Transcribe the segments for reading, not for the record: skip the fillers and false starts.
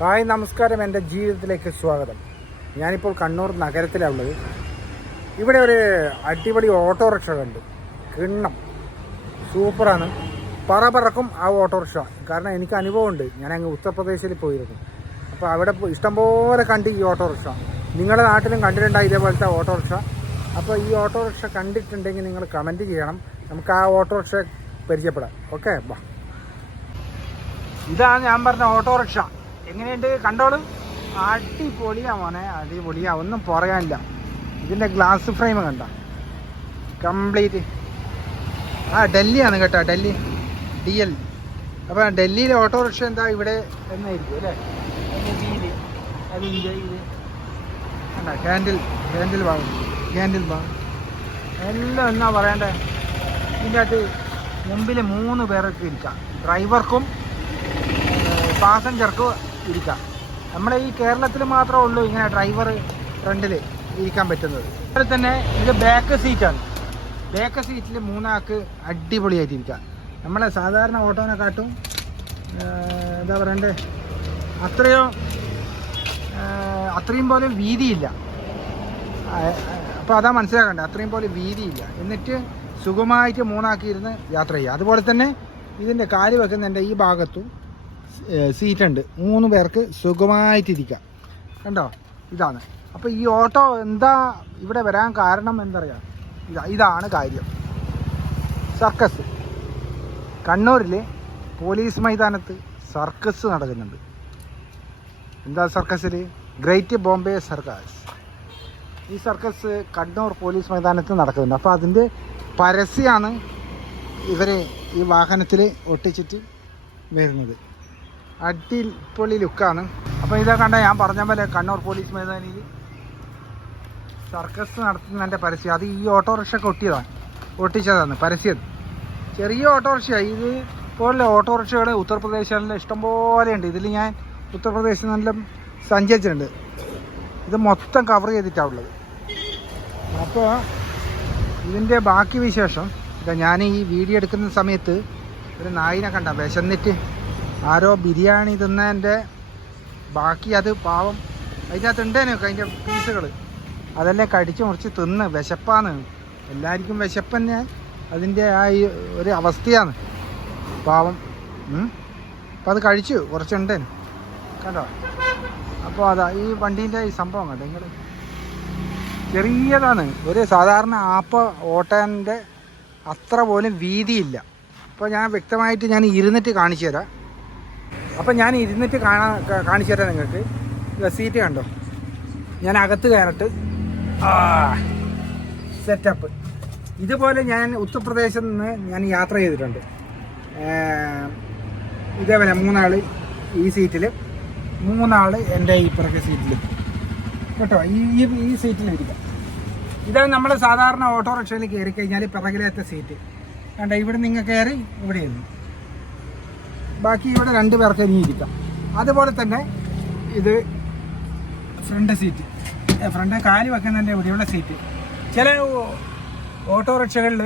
Hi നമസ്കാരം, എൻ്റെ ജീവിതത്തിലേക്ക് സ്വാഗതം. ഞാനിപ്പോൾ കണ്ണൂർ നഗരത്തിലാണ് ഉള്ളത്. ഇവിടെ ഒരു അടിപൊളി ഓട്ടോറിക്ഷ കണ്ടു. കിണ്ണം സൂപ്പറാണ്, പറക്കും ആ ഓട്ടോറിക്ഷ. കാരണം എനിക്ക് അനുഭവമുണ്ട്, ഞാൻ അങ്ങ് ഉത്തർപ്രദേശിൽ പോയിരുന്നു. അപ്പോൾ അവിടെ ഇഷ്ടംപോലെ കണ്ട് ഈ ഓട്ടോറിക്ഷ. നിങ്ങളുടെ നാട്ടിലും കണ്ടിട്ടുണ്ടായി ഇതേപോലത്തെ ഓട്ടോറിക്ഷ. അപ്പോൾ ഈ ഓട്ടോറിക്ഷ കണ്ടിട്ടുണ്ടെങ്കിൽ നിങ്ങൾ കമൻറ്റ് ചെയ്യണം, നമുക്ക് ആ ഓട്ടോറിക്ഷ പരിചയപ്പെടാം. ഓക്കെ, ബാ. ഇതാണ് ഞാൻ പറഞ്ഞ ഓട്ടോറിക്ഷ. എങ്ങനെയുണ്ട് കണ്ടോളൂ. അടിപൊളിയാ മോനെ, അടിപൊളിയാ, ഒന്നും പറയാനില്ല. ഇതിൻ്റെ ഗ്ലാസ് ഫ്രെയിം കണ്ട കംപ്ലീറ്റ്. ഡൽഹിയാണ് കേട്ടോ, ഡൽഹി DL. അപ്പോൾ ഡൽഹിയിലെ ഓട്ടോറിക്ഷ എന്താ ഇവിടെ എന്നായിരിക്കും അല്ലേ. അതിൻ്റെ വീല്, അതിൻ്റെ ഇത് കണ്ട, ഹാൻഡിൽ ഭാഗം എല്ലാം എന്നാ പറയണ്ടേ. ഇതിൻ്റെ അകത്ത് മുമ്പിൽ 3 പേർക്ക് ഇരിക്കാം, ഡ്രൈവർക്കും പാസഞ്ചർക്കും ഇരിക്കാം. നമ്മുടെ ഈ കേരളത്തിൽ മാത്രമേ ഉള്ളൂ ഇങ്ങനെ ഡ്രൈവർ ഫ്രണ്ടിൽ ഇരിക്കാൻ പറ്റുന്നത്. അതുപോലെ തന്നെ ഇത് ബാക്ക് സീറ്റാണ്. ബാക്ക് സീറ്റിൽ 3 ആൾക്ക് അടിപൊളിയായിട്ട് ഇരിക്കാം. നമ്മളെ സാധാരണ ഓട്ടോനെക്കാട്ടും എന്താ പറയണ്ടേ, അത്രയും പോലും വീതിയില്ല. അപ്പോൾ അതാ മനസ്സിലാക്കണ്ടേ, അത്രയും പോലെ വീതിയില്ല. എന്നിട്ട് സുഖമായിട്ട് 3 ആൾക്ക് ഇരുന്ന് യാത്ര ചെയ്യുക. അതുപോലെ തന്നെ ഇതിൻ്റെ കാല് വെക്കുന്നതിൻ്റെ ഈ ഭാഗത്തും സീറ്റുണ്ട്, 3 പേർക്ക് സുഖമായിട്ടിരിക്കാം. കണ്ടോ, ഇതാണ്. അപ്പോൾ ഈ ഓട്ടോ എന്താ ഇവിടെ വരാൻ കാരണം എന്തറിയാം, ഇതാണ് കാര്യം. സർക്കസ് കണ്ണൂരിൽ പോലീസ് മൈതാനത്ത് സർക്കസ് നടക്കുന്നുണ്ട്. എന്താ സർക്കസിൽ? Great Bombay circus. ഈ സർക്കസ് കണ്ണൂർ പോലീസ് മൈതാനത്ത് നടക്കുന്നുണ്ട്. അപ്പോൾ അതിൻ്റെ പരസ്യമാണ് ഇവർ ഈ വാഹനത്തിൽ ഒട്ടിച്ചിട്ട് വരുന്നത്. അടിപൊളി ലുക്കാണ്. അപ്പോൾ ഇതാ കണ്ട, ഞാൻ പറഞ്ഞ പോലെ കണ്ണൂർ പോലീസ് മൈതാനിയിൽ സർക്കസ് നടത്തുന്നതിൻ്റെ പരസ്യം. അത് ഈ ഓട്ടോറിക്ഷയ്ക്ക് ഒട്ടിച്ചതാണ് പരസ്യം. ചെറിയ ഓട്ടോറിക്ഷയാണ്. ഇത് പോലെ ഓട്ടോറിക്ഷകൾ ഉത്തർപ്രദേശിലെ ഇഷ്ടംപോലെ ഉണ്ട്. ഇതിൽ ഞാൻ ഉത്തർപ്രദേശിൽ നല്ല സഞ്ചരിച്ചിട്ടുണ്ട്. ഇത് മൊത്തം കവർ ചെയ്തിട്ടാണ് ഉള്ളത്. അപ്പോൾ ഇതിൻ്റെ ബാക്കി വിശേഷം ഇതാ. ഞാൻ ഈ വീഡിയോ എടുക്കുന്ന സമയത്ത് ഒരു നായിനെ കണ്ട, വിശന്നിട്ട് ആരോ ബിരിയാണി തിന്നതിൻ്റെ ബാക്കി, അത് പാവം അതിനകത്ത് ഉണ്ടേനൊക്കെ അതിൻ്റെ പീസുകൾ, അതെല്ലാം കടിച്ച് മുറിച്ച് തിന്ന്. വിശപ്പാണ്, എല്ലാവർക്കും വിശപ്പ് തന്നെ. അതിൻ്റെ ആ ഒരു അവസ്ഥയാണ് പാവം. അപ്പോൾ അത് കഴിച്ചു, കുറച്ചുണ്ടേനു കണ്ടോ. അപ്പോൾ അതാ ഈ വണ്ടീൻ്റെ ഈ സംഭവം കണ്ടോ നിങ്ങൾ. ചെറിയതാണ്, ഒരു സാധാരണ ആപ്പ ഓട്ടാൻ്റെ അത്ര പോലും വീതിയില്ല. അപ്പോൾ ഞാൻ വ്യക്തമായിട്ട് ഞാൻ ഇരുന്നിട്ട് കാണിച്ചു തരാം. അപ്പം ഞാൻ ഇരുന്നിട്ട് കാണിച്ചു തരാം നിങ്ങൾക്ക്. സീറ്റ് കണ്ടോ, ഞാൻ അകത്ത് കയറിട്ട് സെറ്റപ്പ്. ഇതുപോലെ ഞാൻ ഉത്തർപ്രദേശിൽ നിന്ന് ഞാൻ യാത്ര ചെയ്തിട്ടുണ്ട്. ഇതേപോലെ 3 ആൾ ഈ സീറ്റിൽ, 3 ആൾ എൻ്റെ ഈ പിറകെ സീറ്റിൽ കേട്ടോ. ഈ സീറ്റിൽ ഇരിക്കാം. ഇതാണ് നമ്മൾ സാധാരണ ഓട്ടോറിക്ഷയിൽ കയറി കഴിഞ്ഞാൽ പിറകിലത്തെ സീറ്റ് കണ്ടോ. ഇവിടെ നിങ്ങൾ കയറി ഇവിടെ ഇരുന്നു, ബാക്കി ഇവിടെ 2 പേർക്ക് ഇനി ഇരിക്കാം. അതുപോലെ തന്നെ ഇത് ഫ്രണ്ട് സീറ്റ്, ഫ്രണ്ട് കാല് വെക്കുന്നതിൻ്റെ ഇവിടെയുള്ള സീറ്റ്. ചില ഓട്ടോറിക്ഷകളിൽ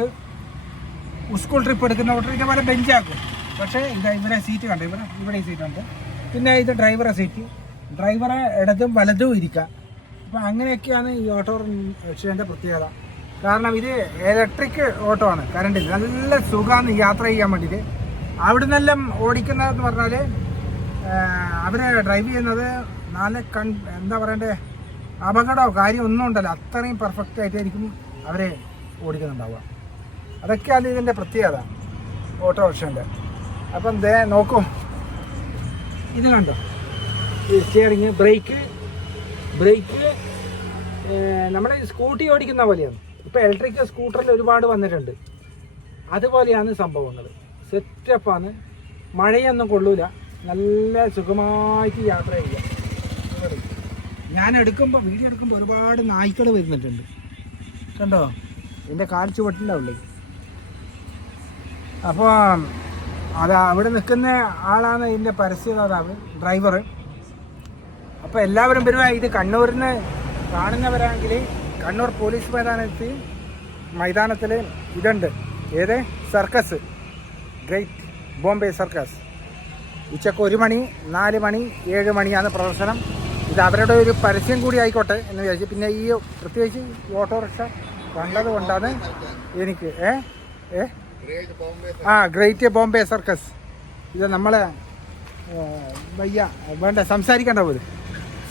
സ്കൂൾ ട്രിപ്പ് എടുക്കുന്ന ഓട്ടോറിക്ഷ പോലെ ബെഞ്ചാക്കും. പക്ഷേ ഇവിടെ സീറ്റ് കണ്ടോ, ഇവിടെ ഈ സീറ്റുണ്ട്. പിന്നെ ഇത് ഡ്രൈവറെ സീറ്റ്, ഡ്രൈവറെ ഇടതും വലതും ഇരിക്കാം. അപ്പോൾ അങ്ങനെയൊക്കെയാണ് ഈ ഓട്ടോറിക്ഷേൻ്റെ പ്രത്യേകത. കാരണം ഇത് ഇലക്ട്രിക് ഓട്ടോ ആണ്, കറണ്ടിൽ. നല്ല സുഖമാണ് യാത്ര ചെയ്യാൻ വേണ്ടിയിട്ട്. അവിടെ നിന്നെല്ലാം ഓടിക്കുന്നതെന്ന് പറഞ്ഞാൽ അവരെ ഡ്രൈവ് ചെയ്യുന്നത് എന്താ പറയണ്ടേ, അപകടമോ കാര്യം ഒന്നും ഉണ്ടല്ലോ, അത്രയും പെർഫെക്റ്റ് ആയിട്ടായിരിക്കും അവരെ ഓടിക്കുന്നുണ്ടാവുക. അതൊക്കെയാണ് ഇതിൻ്റെ പ്രത്യേകത ഓട്ടോറിക്ഷൻ്റെ. അപ്പം നോക്കും, ഇത് കണ്ടോ, സ്റ്റിയറിങ്, ബ്രേക്ക് നമ്മുടെ സ്കൂട്ടി ഓടിക്കുന്ന പോലെയാണ്. ഇപ്പോൾ ഇലക്ട്രിക് സ്കൂട്ടറിൽ ഒരുപാട് വന്നിട്ടുണ്ട്. അതുപോലെയാണ് സംഭവങ്ങൾ. സെറ്റപ്പാണ്, മഴയൊന്നും കൊള്ളൂല, നല്ല സുഖമായിട്ട് യാത്ര ചെയ്യാം. ഞാൻ വീഡിയോ എടുക്കുമ്പോൾ ഒരുപാട് നായ്ക്കൾ വരുന്നിട്ടുണ്ട് കണ്ടോ, എൻ്റെ കാൽ ചുവട്ടിലുള്ളൂ. അപ്പോൾ അവിടെ നിൽക്കുന്ന ആളാണ് ഇതിൻ്റെ പരസ്യദാതാവ്, ഡ്രൈവർ. അപ്പോൾ എല്ലാവരും വരുവാ. ഇത് കണ്ണൂരിന് കാണുന്നവരാണെങ്കിൽ കണ്ണൂർ പോലീസ് മൈതാനത്തിൽ ഇതുണ്ട്. ഏത് സർക്കസ്, ഗ്രേറ്റ് ബോംബെ സർക്കസ്. ഉച്ചക്ക് 1 മണി, 4 മണി, 7 മണിയാണ് പ്രദർശനം. ഇത് അവരുടെ ഒരു പരസ്യം കൂടി ആയിക്കോട്ടെ എന്ന് വിചാരിച്ചു. പിന്നെ ഈ പ്രത്യേകിച്ച് ഓട്ടോറിക്ഷ കണ്ടത് കൊണ്ടാണ് എനിക്ക് ഗ്രേറ്റ് ബോംബെ സർക്കസ്. ഇത് നമ്മളെ വേണ്ട സംസാരിക്കണ്ട പോലും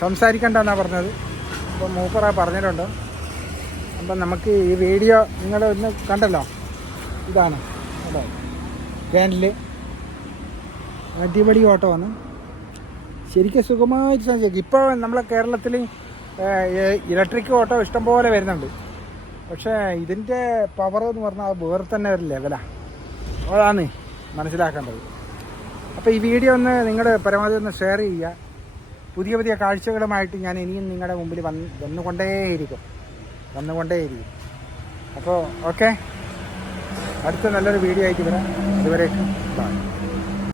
സംസാരിക്കണ്ടെന്നാണ് പറഞ്ഞത്. അപ്പോൾ മൂപ്പറ പറഞ്ഞിട്ടുണ്ട്. അപ്പം നമുക്ക് ഈ വീഡിയോ നിങ്ങൾ ഒന്ന് കണ്ടല്ലോ, ഇതാണ് കേട്ടോ ഗ്രാൻഡിൽ അടിപൊളി ഓട്ടോ ആണ്. ശരിക്കും സുഖമായിട്ട് സഞ്ചരിക്കും. ഇപ്പോൾ നമ്മളെ കേരളത്തിൽ ഇലക്ട്രിക് ഓട്ടോ ഇഷ്ടംപോലെ വരുന്നുണ്ട്. പക്ഷേ ഇതിൻ്റെ പവർ എന്ന് പറഞ്ഞാൽ വേറെ തന്നെ ഒരു ലെവലാണ്. അതാണ് മനസ്സിലാക്കേണ്ടത്. അപ്പോൾ ഈ വീഡിയോ ഒന്ന് നിങ്ങൾ പരമാവധി ഒന്ന് ഷെയർ ചെയ്യുക. പുതിയ പുതിയ കാഴ്ചകളുമായിട്ട് ഞാൻ ഇനിയും നിങ്ങളുടെ മുമ്പിൽ വന്നുകൊണ്ടേയിരിക്കും. അപ്പോൾ ഓക്കെ, അടുത്ത നല്ലൊരു വീഡിയോ ആയിട്ട് വരാം. ഇതുവരേക്കും ബൈ.